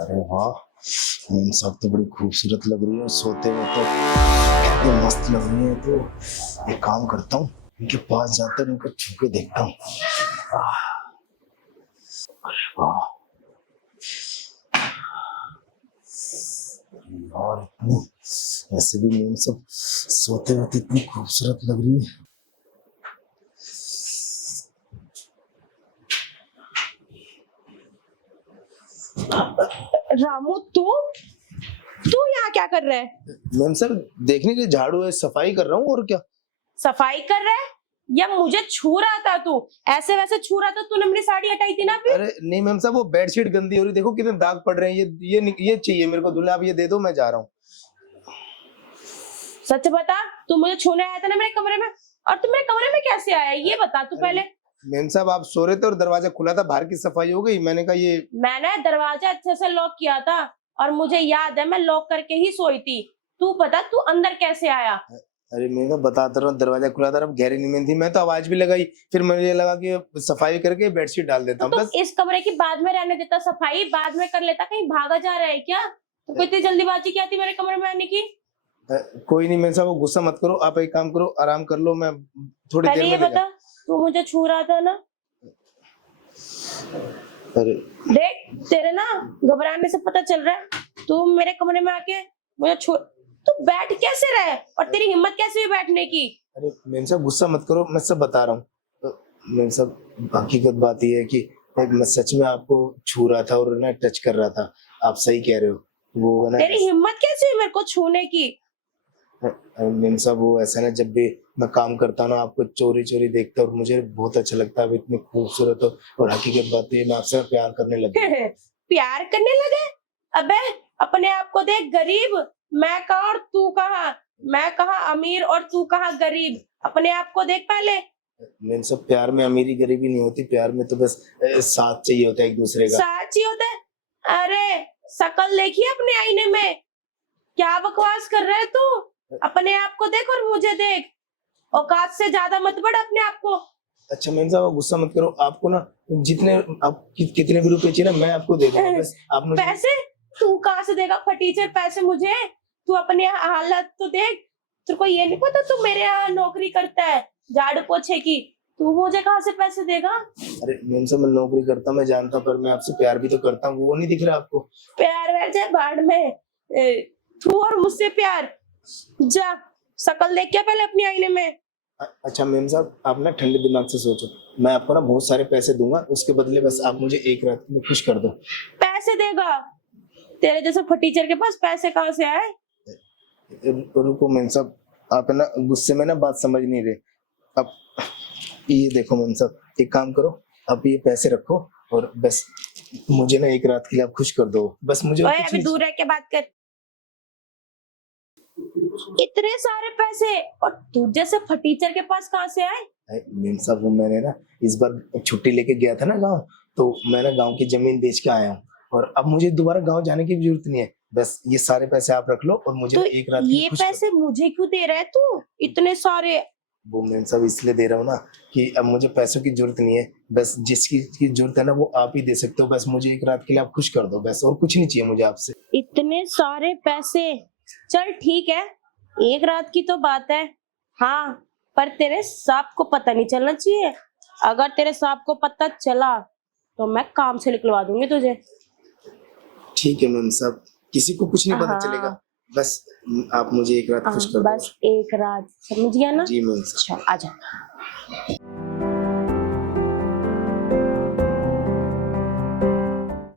अरे वाह, मेम साहब तो बड़ी खूबसूरत लग रही है, सोते हुए तो कितनी मस्त लग रही है। तो एक काम करता हूँ, इनके पास जाता हूँ, इनको छू के देखता हूँ। अरे वाह यार, इतनी वैसे भी मेम साहब सोते हुए तो इतनी खूबसूरत लग रही है। रामू, तू तू यहाँ क्या कर रहा है? मैम सर देखने के लिए झाड़ू है, सफाई कर रहा हूँ और क्या। सफाई कर रहा है या मुझे छू रहा था? तू ऐसे वैसे छू रहा था, तूने मेरी साड़ी हटाई थी ना फिर। अरे नहीं मैम साहब, वो बेडशीट गंदी हो रही, देखो कितने दाग पड़ रहे हैं। ये चाहिए मेरे को धुलने, आप ये दे दो, मैं जा रहा हूँ। सच बता, तू मुझे छूने आया था ना मेरे कमरे में, और तू मेरे कमरे में कैसे आया ये बता तू पहले। मैम साहब आप सो रहे थे और दरवाजा खुला था, बाहर की सफाई हो गई, मैंने कहा ये। मैंने दरवाजा अच्छे से लॉक किया था और मुझे याद है मैं लॉक करके ही सोई थी। तू बता, तू अंदर कैसे आया? अरे मैं तो बताता रहा हूँ, दरवाजा खुला था, अब गहरी नींद में थी, मैं तो आवाज भी लगाई, फिर मुझे लगा कि सफाई करके बेडशीट डाल देता हूँ तो बस। इस कमरे की बाद में रहने देता, सफाई बाद में कर लेता, कहीं भागा जा रहा है क्या? तो इतनी जल्दीबाजी क्या थी मेरे कमरे में आने की? कोई नहीं मैम साहब, वो गुस्सा मत करो, आप एक काम करो, आराम कर लो, मैं थोड़ी पहले देर ये में बता, तू मुझे छू रहा था ना? अरे देख, तेरे ना घबराने से पता चल रहा है, तू मेरे कमरे में आके मुझे छू। तू बैठ कैसे रहे और तेरी हिम्मत कैसे हुई बैठने की? अरे मैम साहब गुस्सा मत करो, मैं सब बता रहा हूँ। मैम साहब हकीकत बात यह है कि मैं सच में आपको छू रहा था और ना टच कर रहा था, आप सही कह रहे हो। वो ना तेरी हिम्मत कैसे हुई मेरे को छूने की? मैम साहब वो ऐसा ना, जब भी मैं काम करता हूँ ना, आपको चोरी चोरी देखता हूँ और मुझे बहुत अच्छा लगता है, आप इतनी खूबसूरत हो। और हकीकत बात है, मैं आपसे प्यार करने लग गया। प्यार करने लगे? अबे अपने आप को देख, गरीब। मैं कहा और तू कहा, मैं कहा अमीर और तू कहा गरीब। अपने आप को देख पहले। मैम साहब प्यार में अमीरी गरीबी नहीं होती, प्यार में तो बस साथ चाहिए होता है एक दूसरे का। सच ही होता है। अरे शकल देखी अपने आईने में? क्या बकवास कर रहे है तू? अपने आप को देख और मुझे देख, औकात से ज्यादा मत बढ़ अपने आप को। अच्छा मैम साहब गुस्सा मत करो, आपको ना जितने आप कितने भी रुपए चाहिए ना मैं आपको दे दूंगा, बस आप मुझे। पैसे? तू कहाँ से देगा फटीचर पैसे मुझे? तू अपने हालत तो देख। तेरे को ये नहीं पता तू मेरे यहाँ नौकरी करता है झाड़ू पोछे की? तू मुझे कहाँ से पैसे देगा? अरे मैम साहब मैं नौकरी करता हूँ, मैं जानता हूँ, पर मैं आपसे प्यार भी तो करता हूँ, वो नहीं दिख रहा आपको? प्यार वैर जाए बाढ़ में। तू और मुझसे प्यार? जा, शकल देख क्या पहले अपनी आईने में। अच्छा मैम साहब आप ना ठंडे दिमाग से सोचो, मैं आपको ना बहुत सारे पैसे दूंगा, उसके बदले बस आप मुझे एक रात में खुश कर दो। पैसे देगा? तेरे जैसे फटीचर के पास पैसे कहाँ से आए? रुको मैम साहब, आप है ना गुस्से में ना बात समझ नहीं रहे। अब ये देखो मैम साहब, एक काम करो, आप ये पैसे रखो और बस मुझे ना एक रात के लिए आप खुश कर दो, बस मुझे और ओए कुछ अभी नहीं दूर रह के बात कर। इतने सारे पैसे और तू जैसे फटीचर के पास कहाँ से आए? मैम साहब वो मैंने ना इस बार छुट्टी लेके गया था ना गाँव, तो मैं ना गाँव की जमीन बेच के आया हूँ और अब मुझे दोबारा गाँव जाने की भी जरूरत नहीं है, बस ये सारे पैसे आप रख लो और मुझे तो ना एक रात के लिए ये खुश कर पैसे मुझे क्यों दे रहा है तू इतने सारे? वो मैम साहब इसलिए दे रहा हूँ ना कि अब मुझे पैसों की जरूरत नहीं है, बस जिसकी की जरूरत है ना वो आप ही दे सकते हो, बस मुझे एक रात के लिए आप खुश कर दो, बस और कुछ नहीं चाहिए मुझे आपसे। इतने सारे पैसे? चल ठीक है, एक रात की तो बात है। हाँ, पर तेरे सांप को पता नहीं चलना चाहिए। अगर तेरे सांप को पता चला तो मैं काम से निकलवा दूंगी तुझे। ठीक है मैम साहब, किसी को कुछ नहीं पता चलेगा, हाँ बस आप मुझे एक रात खुश कर दो। बस एक रात, समझ गया ना? जी मैम साहब। चल आजा।